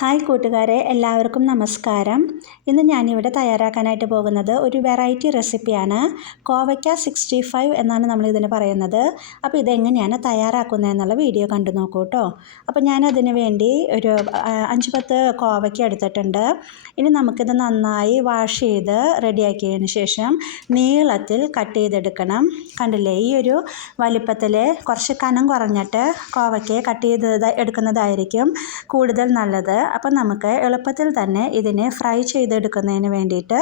Hi കൂട്ടുകാരെ, എല്ലാവർക്കും നമസ്കാരം. ഇന്ന് ഞാനിവിടെ തയ്യാറാക്കാനായിട്ട് പോകുന്നത് ഒരു വെറൈറ്റി റെസിപ്പിയാണ്. കോവയ്ക്ക 65 എന്നാണ് നമ്മളിതിന് പറയുന്നത്. അപ്പോൾ ഇതെങ്ങനെയാണ് തയ്യാറാക്കുന്നതെന്നുള്ള വീഡിയോ കണ്ടു നോക്കൂ കേട്ടോ. അപ്പോൾ ഞാനതിന് വേണ്ടി ഒരു 5-10 കോവയ്ക്ക എടുത്തിട്ടുണ്ട്. ഇനി നമുക്കിത് നന്നായി വാഷ് ചെയ്ത് റെഡിയാക്കിയതിന് ശേഷം നീളത്തിൽ കട്ട് ചെയ്തെടുക്കണം. കണ്ടില്ലേ, ഈ ഒരു വലിപ്പത്തിൽ കുറച്ച് കനം കുറഞ്ഞിട്ട് കോവയ്ക്ക കട്ട് ചെയ്ത് എടുക്കുന്നതായിരിക്കും കൂടുതൽ നല്ലത്. അപ്പം നമുക്ക് എളുപ്പത്തിൽ തന്നെ ഇതിനെ ഫ്രൈ ചെയ്തെടുക്കുന്നതിന് വേണ്ടിയിട്ട്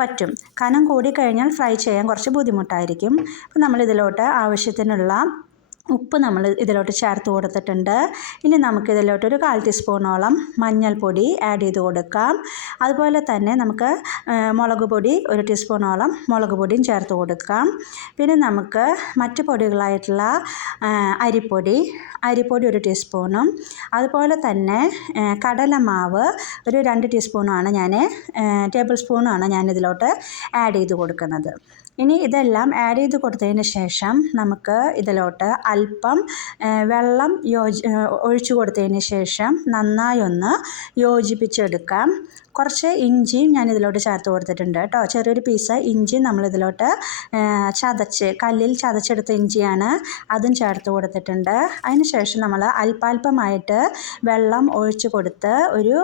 പറ്റും. കനം കൂടിക്കഴിഞ്ഞാൽ ഫ്രൈ ചെയ്യാൻ കുറച്ച് ബുദ്ധിമുട്ടായിരിക്കും. അപ്പം നമ്മളിതിലോട്ട് ആവശ്യത്തിനുള്ള ഉപ്പ് നമ്മൾ ഇതിലോട്ട് ചേർത്ത് കൊടുത്തിട്ടുണ്ട്. ഇനി നമുക്കിതിലോട്ട് ഒരു 1/4 ടീസ്പൂണോളം മഞ്ഞൾപ്പൊടി ആഡ് ചെയ്ത് കൊടുക്കാം. അതുപോലെ തന്നെ നമുക്ക് മുളക് പൊടി 1 ടീസ്പൂണോളം മുളക് പൊടിയും ചേർത്ത് കൊടുക്കാം. പിന്നെ നമുക്ക് മറ്റ് പൊടികളായിട്ടുള്ള അരിപ്പൊടി 1 ടീസ്പൂണും അതുപോലെ തന്നെ കടലമാവ് ഒരു 2 ടീസ്പൂണാണ് ടേബിൾ സ്പൂണാണ് ഞാനിതിലോട്ട് ആഡ് ചെയ്ത് കൊടുക്കുന്നത്. ഇനി ഇതെല്ലാം ആഡ് ചെയ്ത് കൊടുത്തതിന് ശേഷം നമുക്ക് ഇതിലോട്ട് അല്പം വെള്ളം ഒഴിച്ചു കൊടുത്തതിന് ശേഷം നന്നായി ഒന്ന് യോജിപ്പിച്ചെടുക്കാം. കുറച്ച് ഇഞ്ചിയും ഞാനിതിലോട്ട് ചേർത്ത് കൊടുത്തിട്ടുണ്ട് കേട്ടോ. ചെറിയൊരു പീസ് ഇഞ്ചി നമ്മളിതിലോട്ട് കല്ലിൽ ചതച്ചെടുത്ത ഇഞ്ചിയാണ്, അതും ചേർത്ത് കൊടുത്തിട്ടുണ്ട്. അതിന് ശേഷം നമ്മൾ അല്പാൽപമായിട്ട് വെള്ളം ഒഴിച്ചു കൊടുത്ത് ഒരു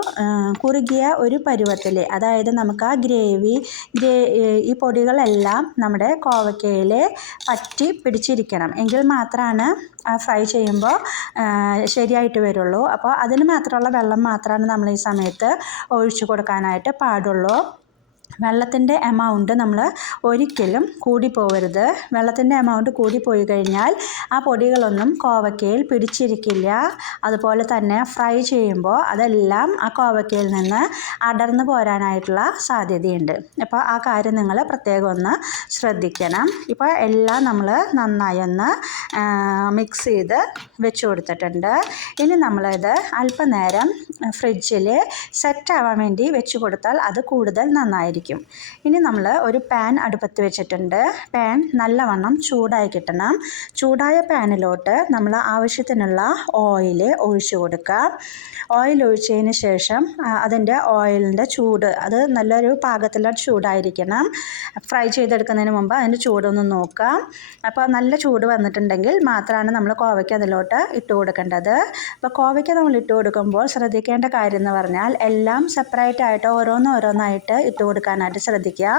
കുറുകിയ ഒരു പരുവത്തിൽ, അതായത് നമുക്ക് ആ ഈ പൊടികളെല്ലാം നമ്മുടെ കോവയ്ക്കയിൽ പറ്റി പിടിച്ചിരിക്കണം. എങ്കിൽ മാത്രമാണ് ഫ്രൈ ചെയ്യുമ്പോൾ ശരിയായിട്ട് വരുള്ളൂ. അപ്പോൾ അതിന് മാത്രമുള്ള വെള്ളം മാത്രമാണ് നമ്മൾ ഈ സമയത്ത് ഒഴിച്ചു കൊടുക്കാനായിട്ട് പാടുള്ളൂ. വെള്ളത്തിൻ്റെ എമൗണ്ട് നമ്മൾ ഒരിക്കലും കൂടിപ്പോവരുത്. വെള്ളത്തിൻ്റെ എമൗണ്ട് കൂടിപ്പോയി കഴിഞ്ഞാൽ ആ പൊടികളൊന്നും കോവയ്ക്കയിൽ പിടിച്ചിരിക്കില്ല. അതുപോലെ തന്നെ ഫ്രൈ ചെയ്യുമ്പോൾ അതെല്ലാം ആ കോവയ്ക്കയിൽ നിന്ന് അടർന്നു പോരാനായിട്ടുള്ള സാധ്യതയുണ്ട്. അപ്പോൾ ആ കാര്യം നിങ്ങൾ പ്രത്യേകം ഒന്ന് ശ്രദ്ധിക്കണം. ഇപ്പോൾ എല്ലാം നമ്മൾ നന്നായി ഒന്ന് മിക്സ് ചെയ്ത് വെച്ച് കൊടുത്തിട്ടുണ്ട്. ഇനി നമ്മളിത് അല്പനേരം ഫ്രിഡ്ജിൽ സെറ്റാവാൻ വേണ്ടി വെച്ച് കൊടുത്താൽ അത് കൂടുതൽ നന്നായിരിക്കും. ഇനി നമ്മൾ ഒരു പാൻ അടുപ്പത്ത് വെച്ചിട്ടുണ്ട്. പാൻ നല്ലവണ്ണം ചൂടായി കിട്ടണം. ചൂടായ പാനിലോട്ട് നമ്മൾ ആവശ്യത്തിനുള്ള ഓയിൽ ഒഴിച്ചു കൊടുക്കുക. ഓയിൽ ഒഴിച്ചതിന് ശേഷം അതിൻ്റെ ഓയിലിൻ്റെ ചൂട് അത് നല്ലൊരു പാകത്തിലുള്ള ചൂടായിരിക്കണം. ഫ്രൈ ചെയ്തെടുക്കുന്നതിന് മുമ്പ് അതിൻ്റെ ചൂടൊന്ന് നോക്കാം. അപ്പോൾ നല്ല ചൂട് വന്നിട്ടുണ്ടെങ്കിൽ മാത്രമാണ് നമ്മൾ കോവയ്ക്ക അതിലോട്ട് ഇട്ട് കൊടുക്കേണ്ടത്. അപ്പോൾ കോവയ്ക്ക നമ്മൾ ഇട്ട് കൊടുക്കുമ്പോൾ ശ്രദ്ധിക്കേണ്ട കാര്യം എന്ന് പറഞ്ഞാൽ എല്ലാം സെപ്പറേറ്റ് ആയിട്ട് ഓരോന്നായിട്ട് ഇട്ട് കൊടുക്കാനായിട്ട് ശ്രദ്ധിക്കുക.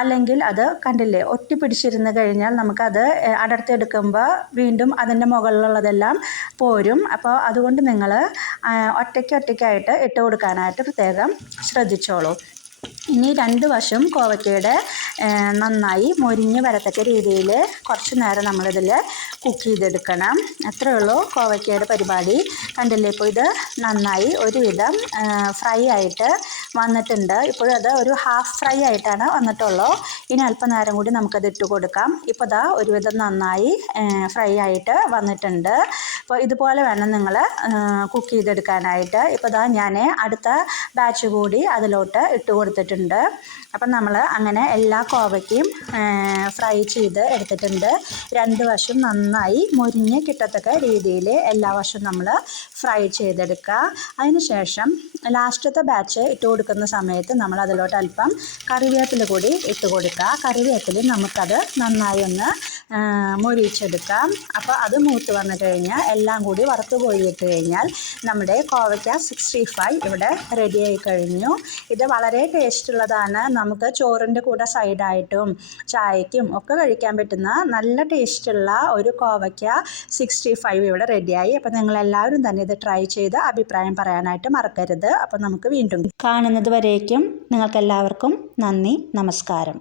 അല്ലെങ്കിൽ അത് കണ്ടില്ലേ, ഒട്ടിപ്പിടിച്ചിരുന്ന് കഴിഞ്ഞാൽ നമുക്കത് അടർത്തെടുക്കുമ്പോൾ വീണ്ടും അതിൻ്റെ മുകളിലുള്ളതെല്ലാം പോരും. അപ്പോൾ അതുകൊണ്ട് നിങ്ങൾ ഒറ്റയ്ക്കായിട്ട് ഇട്ട് കൊടുക്കാനായിട്ട് പ്രത്യേകം ശ്രദ്ധിച്ചോളൂ. ഇനി 2 വശം കോവയ്ക്കയുടെ നന്നായി മൊരിഞ്ഞ് വരത്തക്ക രീതിയിൽ കുറച്ച് നേരം നമ്മളിതിൽ കുക്ക് ചെയ്തെടുക്കണം. അത്രയേ ഉള്ളൂ കോവയ്ക്കയുടെ പരിപാടി. കണ്ടില്ലേ, ഇപ്പോൾ ഇത് നന്നായി ഒരുവിധം ഫ്രൈ ആയിട്ട് വന്നിട്ടുണ്ട്. ഇപ്പോഴും അത് ഒരു ഹാഫ് ഫ്രൈ ആയിട്ടാണ് വന്നിട്ടുള്ളൂ. ഇനി അല്പനേരം കൂടി നമുക്കത് ഇട്ട് കൊടുക്കാം. ഇപ്പോൾ ഇതാ ഒരുവിധം നന്നായി ഫ്രൈ ആയിട്ട് വന്നിട്ടുണ്ട്. അപ്പോൾ ഇതുപോലെ വേണം നിങ്ങൾ കുക്ക് ചെയ്തെടുക്കാനായിട്ട്. ഇപ്പോൾ ഇതാ ഞാൻ അടുത്ത ബാച്ച് കൂടി അതിലോട്ട് ഇട്ട് കൊടുത്തിട്ടുണ്ട്. അപ്പം നമ്മൾ അങ്ങനെ എല്ലാ കോവയ്ക്കും ഫ്രൈ ചെയ്ത് എടുത്തിട്ടുണ്ട്. 2 വശം നന്നായി മൊരിഞ്ഞ് കിട്ടത്തക്ക രീതിയിൽ എല്ലാ വശവും നമ്മൾ ഫ്രൈ ചെയ്തെടുക്കുക. അതിന് ശേഷം ലാസ്റ്റത്തെ ബാച്ച് ഇട്ട് കൊടുക്കുന്ന സമയത്ത് നമ്മൾ അതിലോട്ട് അല്പം കറിവേപ്പില കൂടി ഇട്ട് കൊടുക്കുക. കറിവേപ്പില നമുക്കത് നന്നായി ഒന്ന് മൊരിച്ചെടുക്കാം. അപ്പോൾ അത് മൂത്ത് വന്നു കഴിഞ്ഞാൽ എല്ലാം കൂടി വറുത്ത് കോരിയിട്ട് കഴിഞ്ഞാൽ നമ്മുടെ കോവയ്ക്ക 65 ഇവിടെ റെഡിയായി കഴിഞ്ഞു. ഇത് വളരെ ടേസ്റ്റുള്ളതാണ്. നമുക്ക് ചോറിൻ്റെ കൂടെ സൈഡായിട്ടും ചായയ്ക്കും ഒക്കെ കഴിക്കാൻ പറ്റുന്ന നല്ല ടേസ്റ്റുള്ള ഒരു കോവയ്ക്ക 65 ഇവിടെ റെഡിയായി. അപ്പോൾ നിങ്ങളെല്ലാവരും തന്നെ ഇത് ട്രൈ ചെയ്ത് അഭിപ്രായം പറയാനായിട്ട് മറക്കരുത്. അപ്പോൾ നമുക്ക് വീണ്ടും കാണുന്നത് വരേക്കും നിങ്ങൾക്കെല്ലാവർക്കും നന്ദി, നമസ്കാരം.